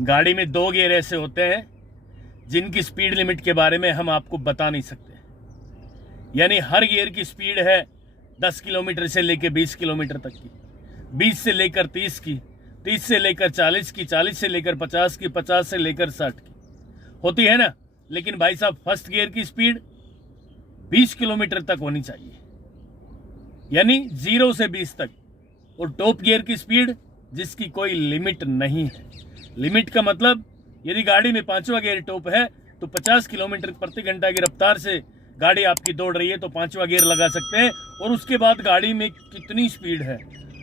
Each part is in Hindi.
गाड़ी में 2 गियर ऐसे होते हैं जिनकी स्पीड लिमिट के बारे में हम आपको बता नहीं सकते। यानी हर गियर की स्पीड है 10 किलोमीटर से लेकर 20 किलोमीटर तक की, 20 से लेकर 30 की, 30 से लेकर 40 की, 40 से लेकर 50 की, 50 से लेकर 60 की होती है ना। लेकिन भाई साहब फर्स्ट गियर की स्पीड 20 किलोमीटर तक होनी चाहिए, यानी 0 से 20 तक। और टॉप गियर की स्पीड जिसकी कोई लिमिट नहीं है। लिमिट का मतलब यदि गाड़ी में 5वां गियर टॉप है तो 50 किलोमीटर प्रति घंटा की रफ्तार से गाड़ी आपकी दौड़ रही है तो 5वां गियर लगा सकते हैं। और उसके बाद गाड़ी में कितनी स्पीड है,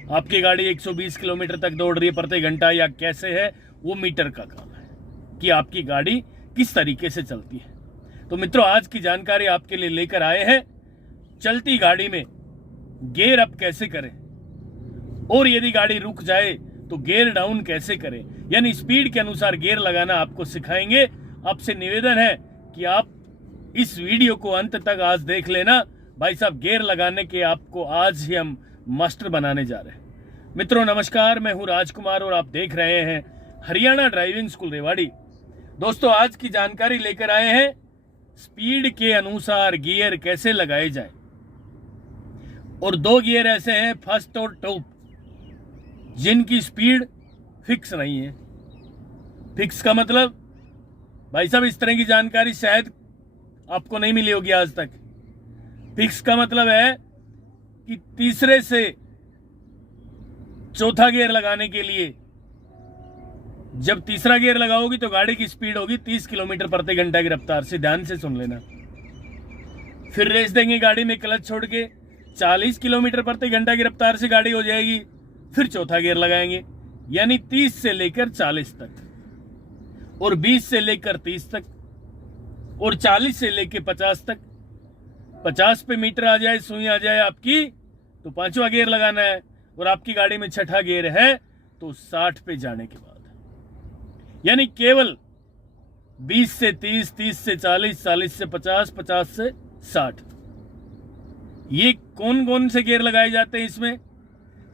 आपकी गाड़ी 120 किलोमीटर तक दौड़ रही है प्रति घंटा या कैसे है, वो मीटर का काम है कि आपकी गाड़ी किस तरीके से चलती है। तो मित्रों, आज की जानकारी आपके लिए लेकर आए हैं चलती गाड़ी में गियर अप कैसे करें, और यदि गाड़ी रुक जाए तो गियर डाउन कैसे करें। यानी स्पीड के अनुसार गियर लगाना आपको सिखाएंगे। आपसे निवेदन है कि आप इस वीडियो को अंत तक आज देख लेना। भाई साहब, गियर लगाने के आपको आज ही हम मास्टर बनाने जा रहे हैं। मित्रों नमस्कार, मैं हूं राजकुमार और आप देख रहे हैं हरियाणा ड्राइविंग स्कूल रेवाड़ी। दोस्तों, आज की जानकारी लेकर आए हैं स्पीड के अनुसार गियर कैसे लगाए जाए। और 2 गियर ऐसे हैं, फर्स्ट और टॉप, जिनकी स्पीड फिक्स नहीं है। फिक्स का मतलब भाई साहब इस तरह की जानकारी शायद आपको नहीं मिली होगी आज तक। फिक्स का मतलब है कि तीसरे से चौथा गियर लगाने के लिए जब तीसरा गियर लगाओगी तो गाड़ी की स्पीड होगी 30 किलोमीटर प्रति घंटा की रफ्तार से। ध्यान से सुन लेना। फिर रेस देंगे गाड़ी में क्लच छोड़ के, 40 किलोमीटर प्रति घंटा की रफ्तार से गाड़ी हो जाएगी। फिर चौथा गियर लगाएंगे, यानी 30 से लेकर 40 तक, और 20 से लेकर 30 तक, और 40 से लेकर 50 तक। 50 पे मीटर आ जाए, सुई आ जाए आपकी, तो 5वां गियर लगाना है। और आपकी गाड़ी में 6ठा गियर है तो 60 पे जाने के बाद, यानी केवल 20 से 30, 30 से 40, 40 से 50, 50 से 60। ये कौन कौन से गियर लगाए जाते हैं इसमें?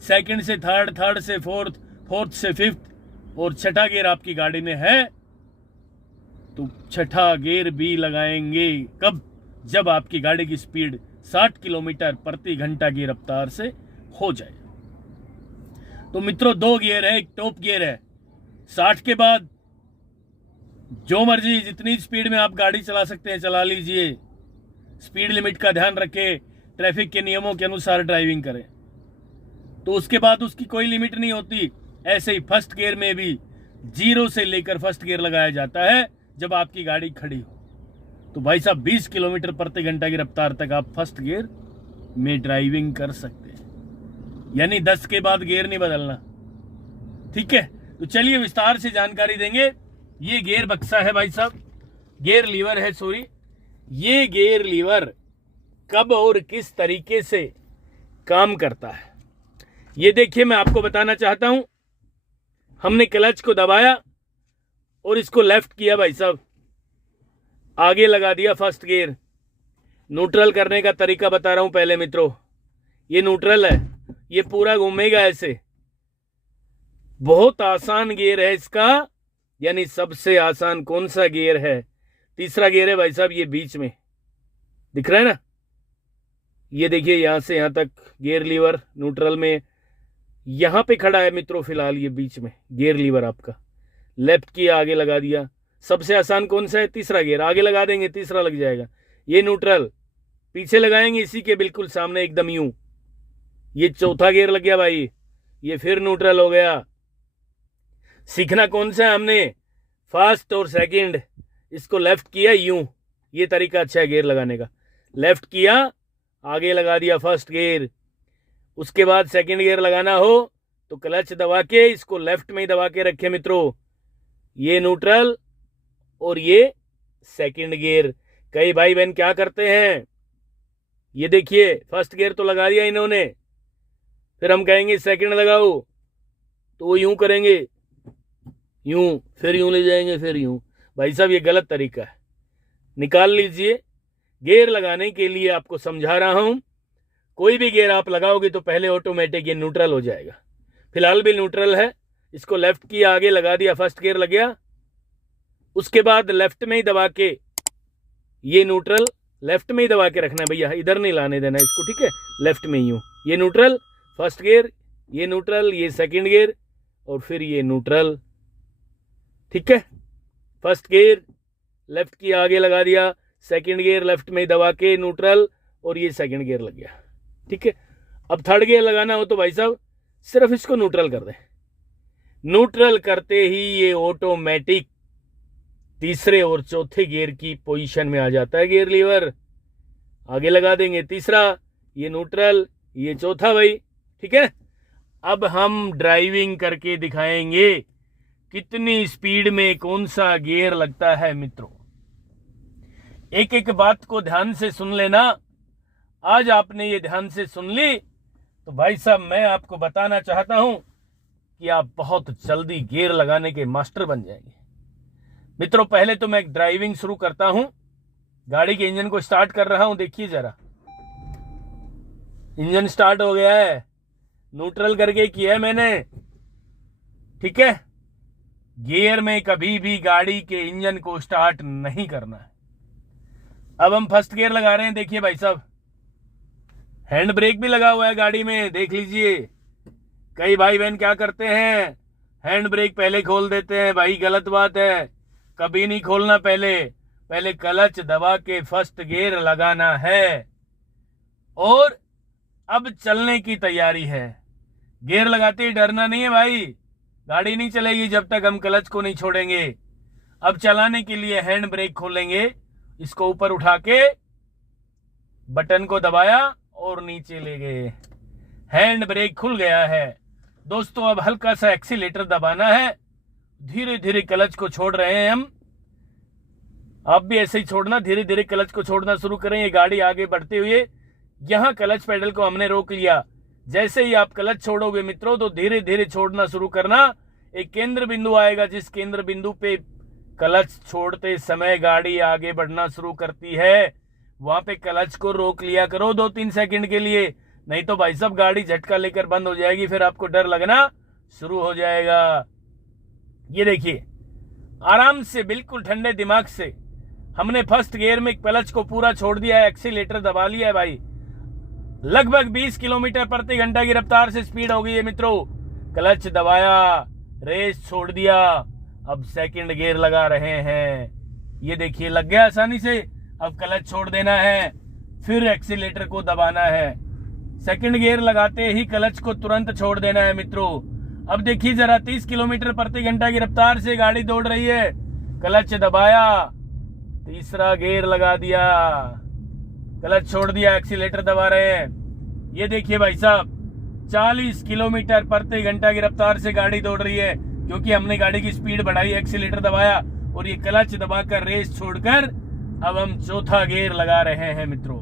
सेकंड से थर्ड, थर्ड से फोर्थ, फोर्थ से फिफ्थ, और 6ठा गियर आपकी गाड़ी में है तो 6ठा गियर भी लगाएंगे। कब? जब आपकी गाड़ी की स्पीड 60 किलोमीटर प्रति घंटा की रफ्तार से हो जाए। तो मित्रों, 2 गियर है, एक टॉप गियर है। 60 के बाद जो मर्जी जितनी स्पीड में आप गाड़ी चला सकते हैं चला लीजिए। स्पीड लिमिट का ध्यान रखें, ट्रैफिक के नियमों के अनुसार ड्राइविंग करें। तो उसके बाद उसकी कोई लिमिट नहीं होती। ऐसे ही फर्स्ट गियर में भी 0 से लेकर फर्स्ट गियर लगाया जाता है जब आपकी गाड़ी खड़ी हो। तो भाई साहब 20 किलोमीटर प्रति घंटा की रफ्तार तक आप फर्स्ट गियर में ड्राइविंग कर सकते हैं, यानी 10 के बाद गियर नहीं बदलना। ठीक है, तो चलिए विस्तार से जानकारी देंगे। ये गियर बक्सा है भाई साहब, गियर लीवर है, सॉरी, ये गियर लीवर कब और किस तरीके से काम करता है ये देखिए मैं आपको बताना चाहता हूं। हमने क्लच को दबाया और इसको लेफ्ट किया भाई साहब, आगे लगा दिया फर्स्ट गियर। न्यूट्रल करने का तरीका बता रहा हूं पहले मित्रों। ये न्यूट्रल है, ये पूरा घूमेगा ऐसे। बहुत आसान गियर है इसका, यानी सबसे आसान कौन सा गियर है? तीसरा गियर है भाई साहब, ये बीच में दिख रहा है ना। ये देखिए यहां से यहां तक गियर लीवर न्यूट्रल में यहां पे खड़ा है मित्रों। फिलहाल ये बीच में गियर लीवर आपका लेफ्ट किया, आगे लगा दिया। सबसे आसान कौन सा है? तीसरा गियर। आगे लगा देंगे, तीसरा लग जाएगा। ये न्यूट्रल, पीछे लगाएंगे इसी के बिल्कुल सामने एकदम यूं, ये चौथा गियर लग गया भाई। ये फिर न्यूट्रल हो गया। सीखना कौन सा है हमने? फर्स्ट और सेकंड। इसको लेफ्ट किया यूं, ये तरीका अच्छा है गियर लगाने का। लेफ्ट किया, आगे लगा दिया फर्स्ट गियर। उसके बाद सेकंड गियर लगाना हो तो क्लच दबा के इसको लेफ्ट में ही दबा के रखे मित्रों। ये न्यूट्रल और ये सेकंड गियर। कई भाई बहन क्या करते हैं, ये देखिए फर्स्ट गियर तो लगा दिया इन्होंने, फिर हम कहेंगे सेकंड लगाओ तो वो यूं करेंगे, यूं, फिर यूं ले जाएंगे, फिर यूं। भाई साहब ये गलत तरीका है, निकाल लीजिए। गियर लगाने के लिए आपको समझा रहा हूं। कोई भी गियर आप लगाओगे तो पहले ऑटोमेटिक ये न्यूट्रल हो जाएगा। फिलहाल भी न्यूट्रल है, इसको लेफ्ट की आगे लगा दिया, फर्स्ट गियर लग गया। उसके बाद लेफ्ट में ही दबा के, ये न्यूट्रल लेफ्ट में ही दबा के रखना है भैया, इधर नहीं लाने देना इसको, ठीक है। लेफ्ट में ही हूँ, ये न्यूट्रल फर्स्ट गियर, ये न्यूट्रल, ये सेकंड गियर, और फिर ये न्यूट्रल, ठीक है। फर्स्ट गियर लेफ्ट की आगे लगा दिया, सेकंड गियर लेफ्ट में ही दबा के न्यूट्रल, और ये सेकंड गियर लग गया, ठीक है। अब थर्ड गियर लगाना हो तो भाई साहब सिर्फ इसको न्यूट्रल कर दें। न्यूट्रल करते ही ये ऑटोमेटिक तीसरे और चौथे गियर की पोजीशन में आ जाता है गियर लीवर। आगे लगा देंगे तीसरा, ये न्यूट्रल, ये चौथा भाई, ठीक है। अब हम ड्राइविंग करके दिखाएंगे कितनी स्पीड में कौन सा गियर लगता है मित्रों। एक एक बात को ध्यान से सुन लेना। आज आपने ये ध्यान से सुन ली तो भाई साहब मैं आपको बताना चाहता हूं कि आप बहुत जल्दी गियर लगाने के मास्टर बन जाएंगे। मित्रों पहले तो मैं ड्राइविंग शुरू करता हूं, गाड़ी के इंजन को स्टार्ट कर रहा हूं, देखिए जरा, इंजन स्टार्ट हो गया है, न्यूट्रल करके किया है मैंने, ठीक है। गियर में कभी भी गाड़ी के इंजन को स्टार्ट नहीं करना है। अब हम फर्स्ट गियर लगा रहे हैं, देखिए भाई साहब, हैंड ब्रेक भी लगा हुआ है गाड़ी में, देख लीजिए। कई भाई बहन क्या करते हैं, हैंड ब्रेक पहले खोल देते हैं, भाई गलत बात है, कभी नहीं खोलना। पहले क्लच दबा के फर्स्ट गियर लगाना है और अब चलने की तैयारी है। गियर लगाते ही डरना नहीं है भाई, गाड़ी नहीं चलेगी जब तक हम क्लच को नहीं छोड़ेंगे। अब चलाने के लिए हैंड ब्रेक खोलेंगे, इसको ऊपर उठा के बटन को दबाया और नीचे ले गए, हैंड ब्रेक खुल गया है दोस्तों। अब हल्का सा एक्सीलेटर दबाना है, धीरे धीरे क्लच को छोड़ रहे हैं हम। आप भी ऐसे ही छोड़ना, धीरे धीरे क्लच को छोड़ना शुरू करें। ये गाड़ी आगे बढ़ते हुए यहां क्लच पेडल को हमने रोक लिया। जैसे ही आप क्लच छोड़ोगे मित्रों तो धीरे धीरे छोड़ना शुरू करना। एक केंद्र बिंदु आएगा, जिस केंद्र बिंदु पे क्लच छोड़ते समय गाड़ी आगे बढ़ना शुरू करती है, वहां पे क्लच को रोक लिया करो 2-3 सेकंड के लिए, नहीं तो भाई साहब गाड़ी झटका लेकर बंद हो जाएगी, फिर आपको डर लगना शुरू हो जाएगा। ये देखिए आराम से बिल्कुल ठंडे दिमाग से हमने फर्स्ट गियर में क्लच को पूरा छोड़ दिया है, एक्सीलेटर दबा लिया है भाई। लगभग 20 किलोमीटर प्रति घंटा की रफ्तार से स्पीड हो गई है मित्रों। क्लच दबाया, रेस छोड़ दिया, अब सेकंड गियर लगा रहे हैं। ये देखिए लग गया आसानी से। अब क्लच छोड़ देना है, फिर एक्सीलेटर को दबाना है। सेकंड गियर लगाते ही क्लच को तुरंत छोड़ देना है मित्रों। अब देखिए जरा 30 किलोमीटर प्रति घंटा की रफ्तार से गाड़ी दौड़ रही है। क्लच दबाया, तीसरा गियर लगा दिया, क्लच छोड़ दिया, एक्सीलेटर दबा रहे हैं। ये देखिए भाई साहब 40 किलोमीटर प्रति घंटा की रफ्तार से गाड़ी दौड़ रही है, क्योंकि हमने गाड़ी की स्पीड बढ़ाई, एक्सीलेटर दबाया और ये क्लच दबाकर रेस छोड़कर अब हम चौथा गियर लगा रहे हैं मित्रों।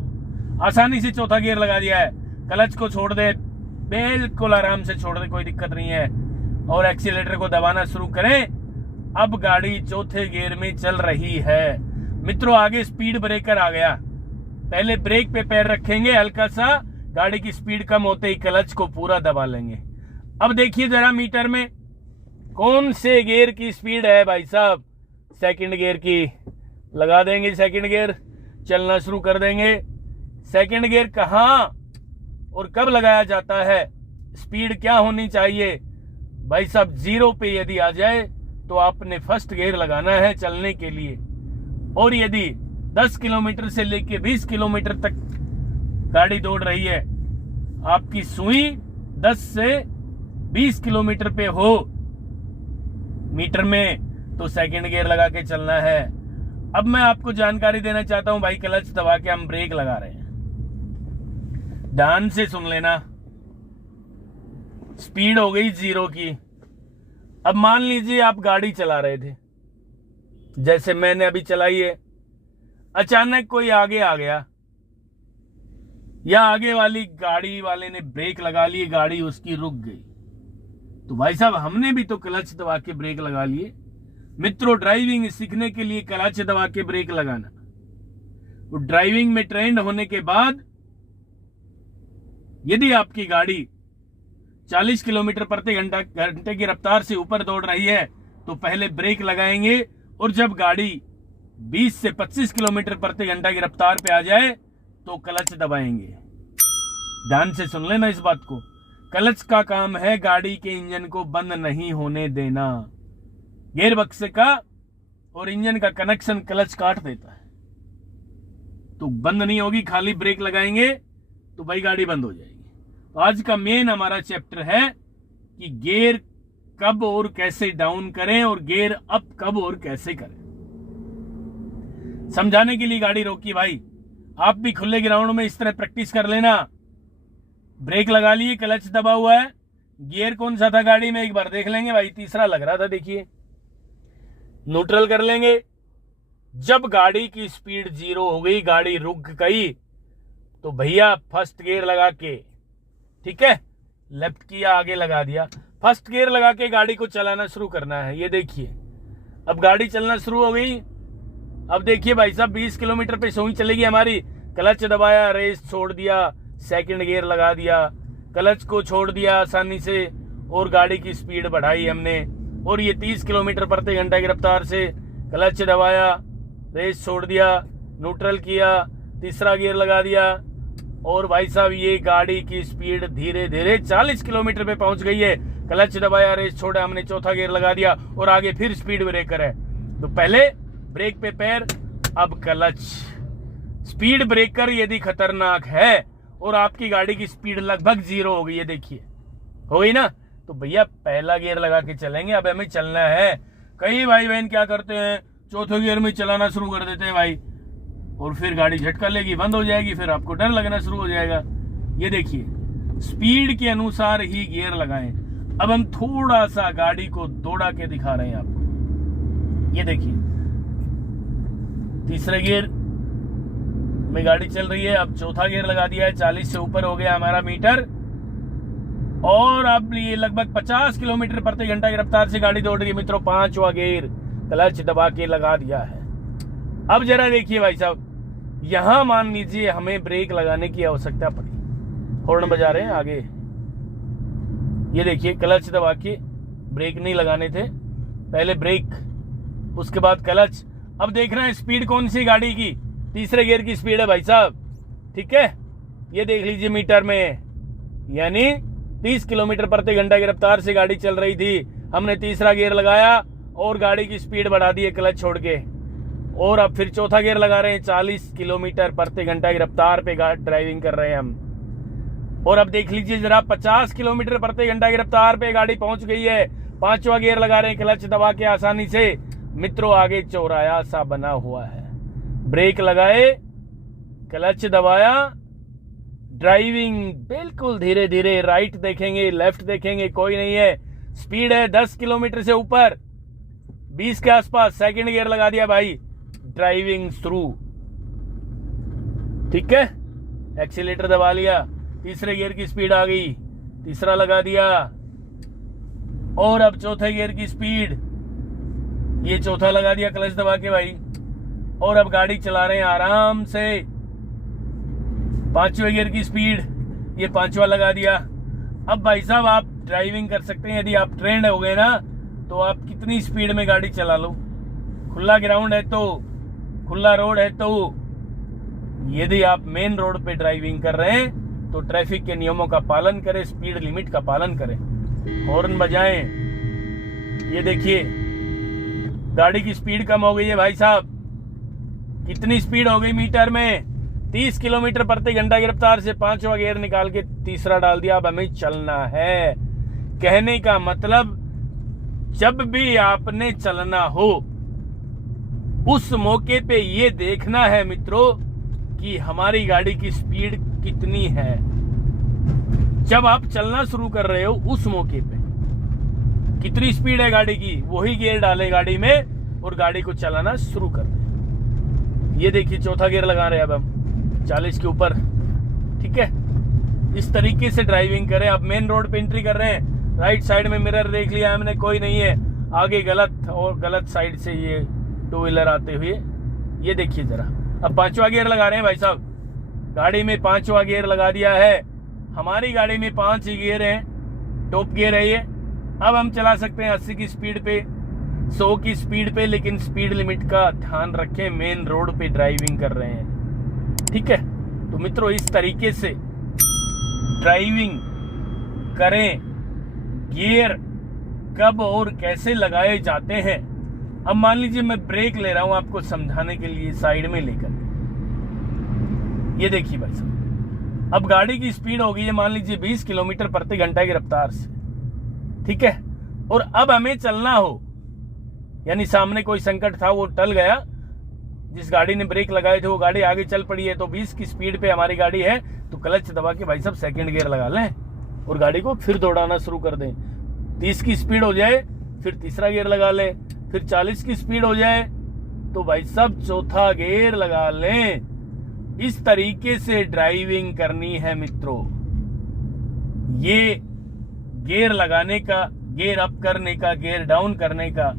आसानी से चौथा गियर लगा दिया है। क्लच को छोड़ दे, बिल्कुल आराम से छोड़ दे, कोई दिक्कत नहीं है, और एक्सीलेटर को दबाना शुरू करें। अब गाड़ी चौथे गियर में चल रही है मित्रों। आगे स्पीड ब्रेकर आ गया, पहले ब्रेक पे पैर रखेंगे, हल्का सा गाड़ी की स्पीड कम होते ही क्लच को पूरा दबा लेंगे। अब देखिए जरा मीटर में कौन से गियर की स्पीड है भाई साहब, सेकंड गियर की लगा देंगे। सेकंड गियर चलना शुरू कर देंगे। सेकंड गियर कहां और कब लगाया जाता है, स्पीड क्या होनी चाहिए भाई साहब, 0 पे यदि आ जाए तो आपने फर्स्ट गियर लगाना है चलने के लिए। और यदि 10 किलोमीटर से लेके 20 किलोमीटर तक गाड़ी दौड़ रही है, आपकी सुई 10 से 20 किलोमीटर पे हो मीटर में, तो सेकंड गियर लगा के चलना है। अब मैं आपको जानकारी देना चाहता हूं भाई, क्लच दबा के हम ब्रेक लगा रहे हैं, ध्यान से सुन लेना। स्पीड हो गई 0 की। अब मान लीजिए आप गाड़ी चला रहे थे, जैसे मैंने अभी चलाई है, अचानक कोई आगे आ गया या आगे वाली गाड़ी वाले ने ब्रेक लगा ली, गाड़ी उसकी रुक गई, तो भाई साहब हमने भी तो क्लच दबा के ब्रेक लगा लिए। मित्रों ड्राइविंग सीखने के लिए क्लच दबा के ब्रेक लगाना, तो ड्राइविंग में ट्रेंड होने के बाद यदि आपकी गाड़ी 40 किलोमीटर प्रति घंटे की रफ्तार से ऊपर दौड़ रही है तो पहले ब्रेक लगाएंगे, और जब गाड़ी 20 से 25 किलोमीटर प्रति घंटा की रफ्तार पे आ जाए तो क्लच दबाएंगे। ध्यान से सुन लेना इस बात को। क्लच का काम है गाड़ी के इंजन को बंद नहीं होने देना। गियर बक्से का और इंजन का कनेक्शन क्लच काट देता है, तो बंद नहीं होगी। खाली ब्रेक लगाएंगे तो भाई गाड़ी बंद हो जाएगी। तो आज का मेन हमारा चैप्टर है कि गियर कब और कैसे डाउन करें और गियर अप कब और कैसे करें। समझाने के लिए गाड़ी रोकी भाई। आप भी खुले ग्राउंड में इस तरह प्रैक्टिस कर लेना। ब्रेक लगा लिए, क्लच दबा हुआ है, गियर कौन सा था गाड़ी में एक बार देख लेंगे भाई। तीसरा लग रहा था, देखिए। न्यूट्रल कर लेंगे। जब गाड़ी की स्पीड 0 हो गई, गाड़ी रुक गई, तो भैया फर्स्ट गियर लगा के, ठीक है, लेफ्ट किया, आगे लगा दिया, फर्स्ट गियर लगा के गाड़ी को चलाना शुरू करना है। ये देखिए अब गाड़ी चलना शुरू हो गई। अब देखिए भाई साहब 20 किलोमीटर पे सुई चलेगी हमारी। क्लच दबाया, रेस छोड़ दिया, सेकंड गियर लगा दिया, क्लच को छोड़ दिया आसानी से और गाड़ी की स्पीड बढ़ाई हमने। और ये 30 किलोमीटर प्रति घंटा की रफ्तार से क्लच दबाया, रेस छोड़ दिया, न्यूट्रल किया, तीसरा गियर लगा दिया, और भाई साहब ये गाड़ी की स्पीड धीरे धीरे 40 किलोमीटर पे पहुंच गई है। क्लच दबाया, रेस छोड़ा हमने, चौथा गियर लगा दिया और आगे फिर स्पीड ब्रेकर है। तो पहले ब्रेक पे पैर, अब क्लच। स्पीड ब्रेकर यदि खतरनाक है और आपकी गाड़ी की स्पीड लगभग 0 हो गई है, देखिए हो गई ना, तो भैया पहला गियर लगा के चलेंगे। अब हमें चलना है। कई भाई बहन क्या करते हैं, चौथे गियर में चलाना शुरू कर देते हैं भाई, और फिर गाड़ी झटका लेगी, बंद हो जाएगी, फिर आपको डर लगना शुरू हो जाएगा। ये देखिए स्पीड के अनुसार ही गियर लगाएं। अब हम थोड़ा सा गाड़ी को दौड़ा के दिखा रहे हैं आपको। ये देखिए तीसरे गियर में गाड़ी चल रही है। अब चौथा गियर लगा दिया है, 40 से ऊपर हो गया हमारा मीटर, और अब ये लगभग 50 किलोमीटर प्रति घंटा की रफ्तार से गाड़ी दौड़ रही है मित्रों। 5वां गियर क्लच दबा के लगा दिया है। अब जरा देखिए भाई साहब, यहां मान लीजिए हमें ब्रेक लगाने की आवश्यकता पड़ी, हॉर्न बजा रहे हैं आगे। ये देखिए क्लच दबा के ब्रेक नहीं लगाने थे, पहले ब्रेक उसके बाद क्लच। अब देखना है स्पीड कौन सी गाड़ी की, तीसरे गियर की स्पीड है भाई साहब, ठीक है। ये देख लीजिए मीटर में, यानी 30 किलोमीटर प्रति घंटा की रफ्तार से गाड़ी चल रही थी। हमने तीसरा गियर लगाया और गाड़ी की स्पीड बढ़ा दी है क्लच छोड़ के, और अब फिर चौथा गियर लगा रहे हैं। 40 किलोमीटर प्रति घंटा की रफ्तार पे ड्राइविंग कर रहे हैं हम। और अब देख लीजिए जरा 50 किलोमीटर प्रति घंटा की रफ्तार पे गाड़ी पहुंच गई है। 5वां गियर लगा रहे हैं क्लच दबा के आसानी से मित्रों। आगे चौराया सा बना हुआ है, ब्रेक लगाए, क्लच दबाया, ड्राइविंग बिल्कुल धीरे धीरे, राइट देखेंगे, लेफ्ट देखेंगे, कोई नहीं है। स्पीड है 10 किलोमीटर से ऊपर, 20 के आसपास। सेकंड गियर लगा दिया भाई, ड्राइविंग थ्रू, ठीक है। एक्सीलेटर दबा लिया, तीसरे गियर की स्पीड आ गई, तीसरा लगा दिया, और अब चौथे गियर की स्पीड, ये चौथा लगा दिया क्लच दबा के भाई, और अब गाड़ी चला रहे हैं आराम से। 5वें गियर की स्पीड, ये 5वां लगा दिया। अब भाई साहब आप ड्राइविंग कर सकते हैं, यदि आप ट्रेंड हो गए ना तो आप कितनी स्पीड में गाड़ी चला लो। खुला ग्राउंड है तो, खुला रोड है तो, यदि आप मेन रोड पे ड्राइविंग कर रहे हैं तो ट्रैफिक के नियमों का पालन करें, स्पीड लिमिट का पालन करें, हॉर्न बजाएं। ये देखिए गाड़ी की स्पीड कम हो गई है भाई साहब। कितनी स्पीड हो गई मीटर में, 30 किलोमीटर प्रति घंटा की रफ्तार से 5वां गियर निकाल के तीसरा डाल दिया। अब हमें चलना है। कहने का मतलब जब भी आपने चलना हो उस मौके पे ये देखना है मित्रों कि हमारी गाड़ी की स्पीड कितनी है। जब आप चलना शुरू कर रहे हो उस मौके पे कितनी स्पीड है गाड़ी की, वही गियर डाले गाड़ी में और गाड़ी को चलाना शुरू कर दे। ये देखिए चौथा गियर लगा रहे हैं अब हम 40 के ऊपर, ठीक है। इस तरीके से ड्राइविंग करें। आप मेन रोड पे एंट्री कर रहे हैं, राइट साइड में मिरर देख लिया हमने, कोई नहीं है, आगे गलत और गलत साइड से ये 2 व्हीलर आते हुए। ये देखिए जरा, अब 5वां गियर लगा रहे हैं भाई साहब। गाड़ी में 5वां गियर लगा दिया है। हमारी गाड़ी में 5 ही गियर हैं, टॉप गियर है ये। अब हम चला सकते हैं 80 की स्पीड पे, 100 की स्पीड पे, लेकिन स्पीड लिमिट का ध्यान रखें, मेन रोड पे ड्राइविंग कर रहे हैं, ठीक है। तो मित्रों इस तरीके से ड्राइविंग करें, गियर कब और कैसे लगाए जाते हैं। अब मान लीजिए मैं ब्रेक ले रहा हूं आपको समझाने के लिए साइड में लेकर, ये देखिए भाई साहब, अब गाड़ी की स्पीड हो गई है मान लीजिए 20 किलोमीटर प्रति घंटा की रफ्तार से, ठीक है। और अब हमें चलना हो, यानी सामने कोई संकट था वो टल गया, जिस गाड़ी ने ब्रेक लगाए थे वो गाड़ी आगे चल पड़ी है, तो 20 की स्पीड पे हमारी गाड़ी है, तो क्लच दबा के भाई साहब सेकंड गियर लगा लें और गाड़ी को फिर दौड़ाना शुरू कर दें। 30 की स्पीड हो जाए फिर तीसरा गियर लगा लें, फिर 40 की स्पीड हो जाए तो भाई साहब चौथा गियर लगा लें। इस तरीके से ड्राइविंग करनी है मित्रों। ये गियर लगाने का, गियर अप करने का, गियर डाउन करने का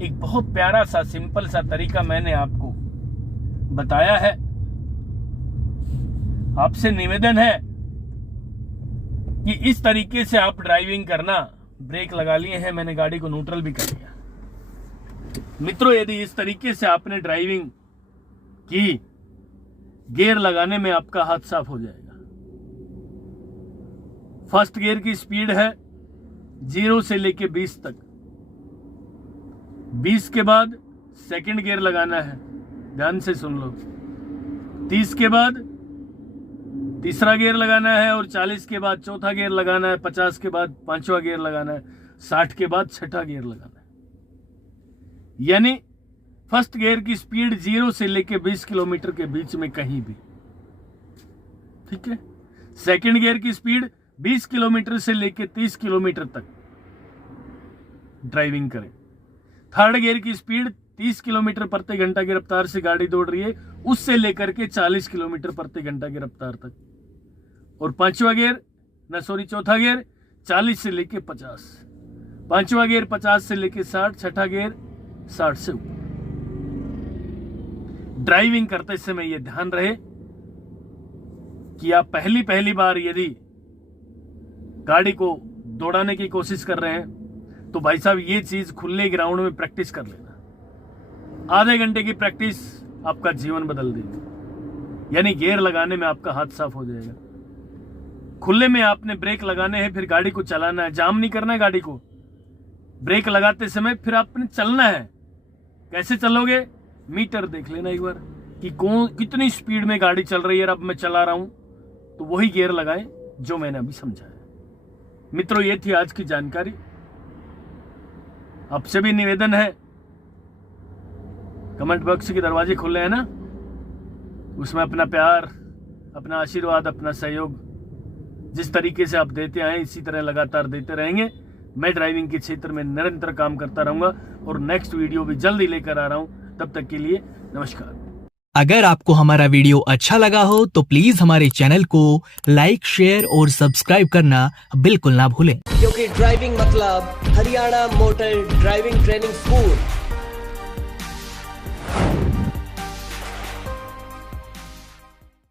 एक बहुत प्यारा सा सिंपल सा तरीका मैंने आपको बताया है। आपसे निवेदन है कि इस तरीके से आप ड्राइविंग करना। ब्रेक लगा लिए हैं, मैंने गाड़ी को न्यूट्रल भी कर लिया। मित्रों यदि इस तरीके से आपने ड्राइविंग की, गियर लगाने में आपका हाथ साफ हो जाएगा। फर्स्ट गियर की स्पीड है 0 से लेके 20 तक, 20 के बाद सेकंड गियर लगाना है, ध्यान से सुन लो। 30 के बाद तीसरा गियर लगाना है और 40 के बाद चौथा गियर लगाना है, 50 के बाद पांचवा गियर लगाना है, 60 के बाद छठा गियर लगाना है। यानी फर्स्ट गियर की स्पीड 0 से लेके 20 किलोमीटर के बीच में कहीं भी, ठीक है। सेकंड गियर की स्पीड 20 किलोमीटर से लेके 30 किलोमीटर तक ड्राइविंग करें। थर्ड गियर की स्पीड 30 किलोमीटर प्रति घंटा की रफ्तार से गाड़ी दौड़ रही है, उससे लेकर के 40 किलोमीटर प्रति घंटा की रफ्तार तक। और चौथा गियर 40 से लेके 50, पांचवा गियर 50 से लेके 60, छठा गियर 60 से ऊपर। ड्राइविंग करते समय यह ध्यान रहे कि आप पहली बार यदि गाड़ी को दौड़ाने की कोशिश कर रहे हैं तो भाई साहब ये चीज खुले ग्राउंड में प्रैक्टिस कर लेना। आधे घंटे की प्रैक्टिस आपका जीवन बदल देगी, यानी गियर लगाने में आपका हाथ साफ हो जाएगा। खुले में आपने ब्रेक लगाने हैं, फिर गाड़ी को चलाना है, जाम नहीं करना है गाड़ी को। ब्रेक लगाते समय फिर आपने चलना है। कैसे चलोगे? मीटर देख लेना एक बार कि कितनी स्पीड में गाड़ी चल रही है। अब मैं चला रहा हूं तो वही गियर लगाएं जो मैंने अभी समझाया। मित्रों ये थी आज की जानकारी। आपसे भी निवेदन है, कमेंट बॉक्स के दरवाजे खुले हैं ना, उसमें अपना प्यार, अपना आशीर्वाद, अपना सहयोग जिस तरीके से आप देते आए इसी तरह लगातार देते रहेंगे। मैं ड्राइविंग के क्षेत्र में निरंतर काम करता रहूंगा और नेक्स्ट वीडियो भी जल्दी लेकर आ रहा हूं। तब तक के लिए नमस्कार। अगर आपको हमारा वीडियो अच्छा लगा हो तो प्लीज हमारे चैनल को लाइक, शेयर और सब्सक्राइब करना बिल्कुल ना भूलें, क्योंकि ड्राइविंग मतलब Haryana motor driving training school.